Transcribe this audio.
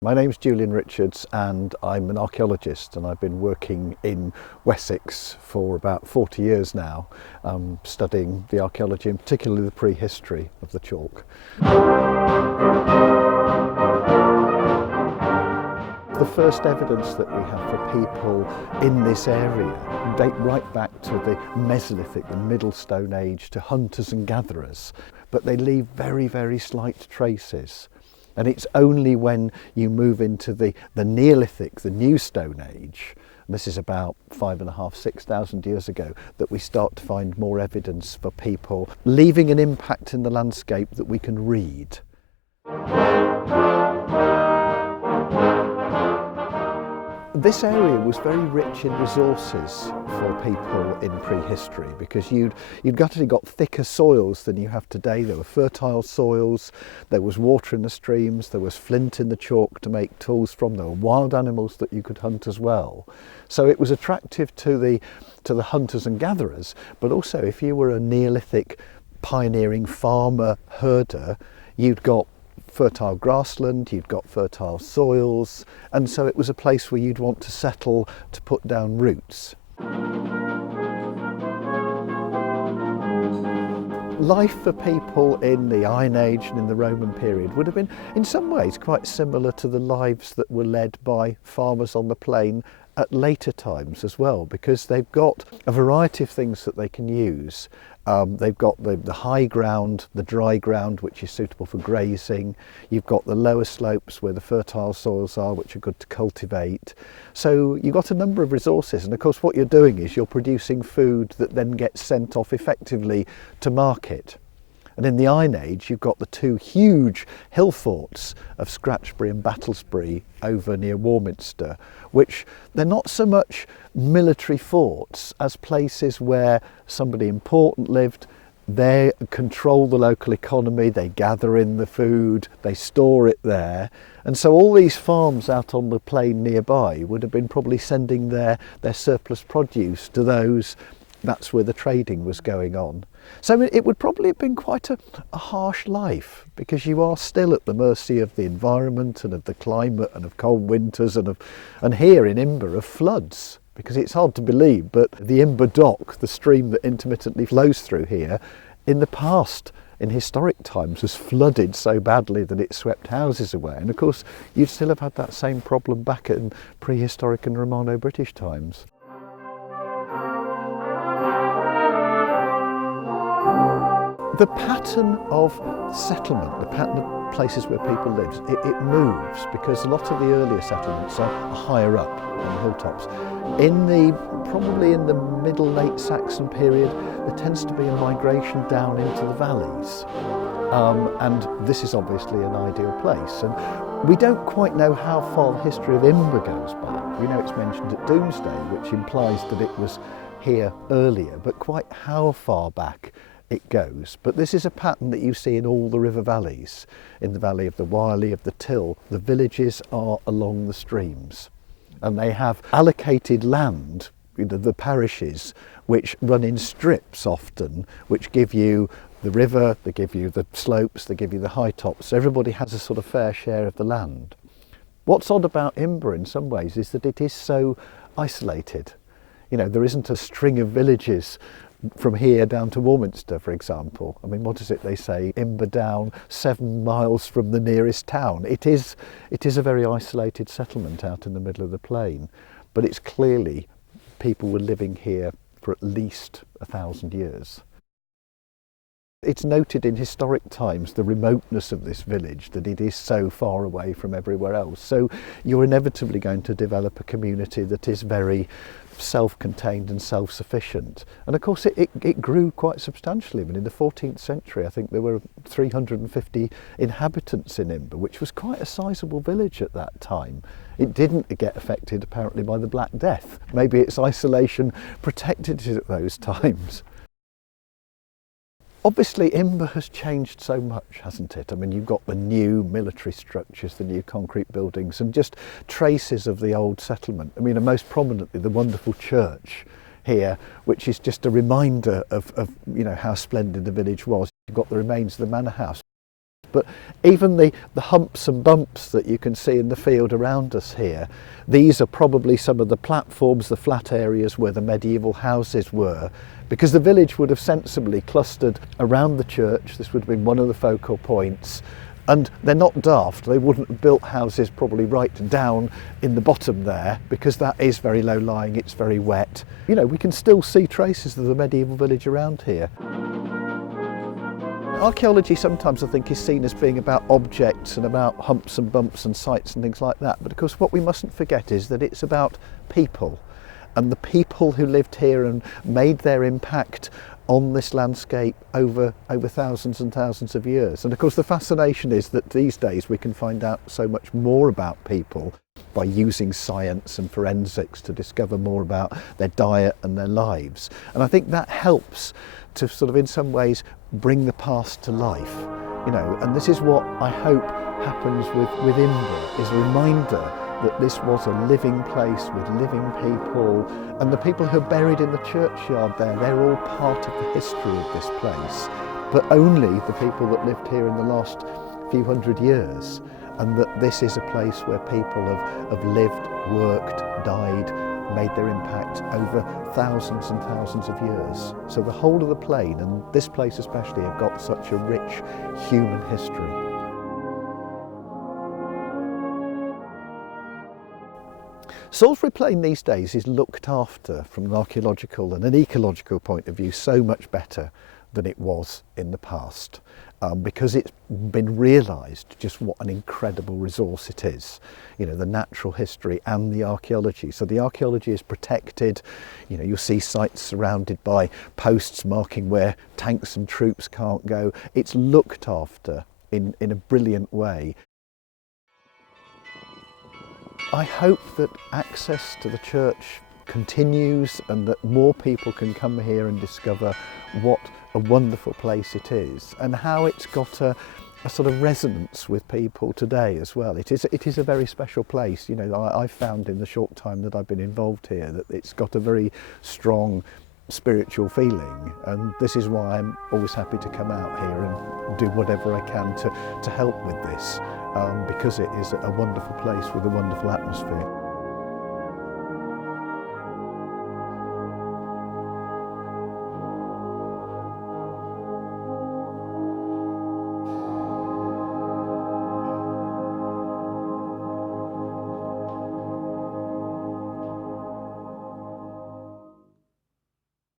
My name's Julian Richards and I'm an archaeologist, and I've been working in Wessex for about 40 years now, studying the archaeology and particularly the prehistory of the chalk. The first evidence that we have for people in this area date right back to the Mesolithic, the Middle Stone Age, to hunters and gatherers, but they leave very, very slight traces. And it's only when you move into the Neolithic, the New Stone Age, and this is about 5,500, 6,000 years ago, that we start to find more evidence for people leaving an impact in the landscape that we can read. This area was very rich in resources for people in prehistory, because you'd actually got thicker soils than you have today. There were fertile soils, there was water in the streams, there was flint in the chalk to make tools from, there were wild animals that you could hunt as well. So it was attractive to the hunters and gatherers, but also if you were a Neolithic pioneering farmer herder, you'd got fertile grassland, you'd got fertile soils, and so it was a place where you'd want to settle to put down roots. Life for people in the Iron Age and in the Roman period would have been in some ways quite similar to the lives that were led by farmers on the plain at later times as well, because they've got a variety of things that they can use. They've got the high ground, the dry ground, which is suitable for grazing. You've got the lower slopes where the fertile soils are, which are good to cultivate. So you've got a number of resources, and of course what you're doing is you're producing food that then gets sent off effectively to market. And in the Iron Age, you've got the two huge hill forts of Scratchbury and Battlesbury over near Warminster, which they're not so much military forts as places where somebody important lived. They control the local economy, they gather in the food, they store it there. And so all these farms out on the plain nearby would have been probably sending their surplus produce to those. That's where the trading was going on. So it would probably have been quite a harsh life, because you are still at the mercy of the environment and of the climate and of cold winters and here in Imber of floods, because it's hard to believe, but the Imber Dock, the stream that intermittently flows through here, in the past, in historic times, was flooded so badly that it swept houses away. And of course, you'd still have had that same problem back in prehistoric and Romano-British times. The pattern of settlement, the pattern of places where people live, it moves, because a lot of the earlier settlements are higher up on the hilltops. Probably in the middle late Saxon period, there tends to be a migration down into the valleys. And this is obviously an ideal place. And we don't quite know how far the history of Imber goes back. We know it's mentioned at Domesday, which implies that it was here earlier, but quite how far back it goes. But this is a pattern that you see in all the river valleys. In the valley of the Wylye, of the Till, the villages are along the streams, and they have allocated land, the parishes, which run in strips often, which give you the river, they give you the slopes, they give you the high tops. So everybody has a sort of fair share of the land. What's odd about Imber in some ways is that it is so isolated. There isn't a string of villages from here down to Warminster, for example. I mean, what is it they say? Imber down 7 miles from the nearest town. It is a very isolated settlement out in the middle of the plain, but it's clearly people were living here for at least 1,000 years. It's noted in historic times, the remoteness of this village, that it is so far away from everywhere else. So you're inevitably going to develop a community that is very self-contained and self-sufficient. And of course it grew quite substantially. I mean, in the 14th century, I think there were 350 inhabitants in Imber, which was quite a sizable village at that time. It didn't get affected apparently by the Black Death. Maybe its isolation protected it at those times. Obviously, Imber has changed so much, hasn't it? I mean, you've got the new military structures, the new concrete buildings, and just traces of the old settlement. I mean, and most prominently, the wonderful church here, which is just a reminder of how splendid the village was. You've got the remains of the manor house. But even the humps and bumps that you can see in the field around us here, these are probably some of the platforms, the flat areas where the medieval houses were, because the village would have sensibly clustered around the church. This would have been one of the focal points. And they're not daft, they wouldn't have built houses probably right down in the bottom there, because that is very low lying, it's very wet. You know, we can still see traces of the medieval village around here. Archaeology sometimes I think is seen as being about objects and about humps and bumps and sites and things like that, but of course what we mustn't forget is that it's about people, and the people who lived here and made their impact on this landscape over thousands and thousands of years. And of course the fascination is that these days we can find out so much more about people by using science and forensics to discover more about their diet and their lives. And I think that helps to sort of in some ways bring the past to life, you know, and this is what I hope happens with Imber, is a reminder that this was a living place with living people, and the people who are buried in the churchyard there, they're all part of the history of this place, but only the people that lived here in the last few hundred years, and that this is a place where people have lived, worked, died, made their impact over thousands and thousands of years. So the whole of the plain, and this place especially, have got such a rich human history. Salisbury Plain these days is looked after from an archaeological and an ecological point of view so much better than it was in the past, because it's been realised just what an incredible resource it is, you know, the natural history and the archaeology. So the archaeology is protected, you know, you'll see sites surrounded by posts marking where tanks and troops can't go. It's looked after in a brilliant way. I hope that access to the church continues and that more people can come here and discover what a wonderful place it is and how it's got a sort of resonance with people today as well. It is a very special place. You know, I've found in the short time that I've been involved here that it's got a very strong spiritual feeling, and this is why I'm always happy to come out here and do whatever I can to help with this, because it is a wonderful place with a wonderful atmosphere.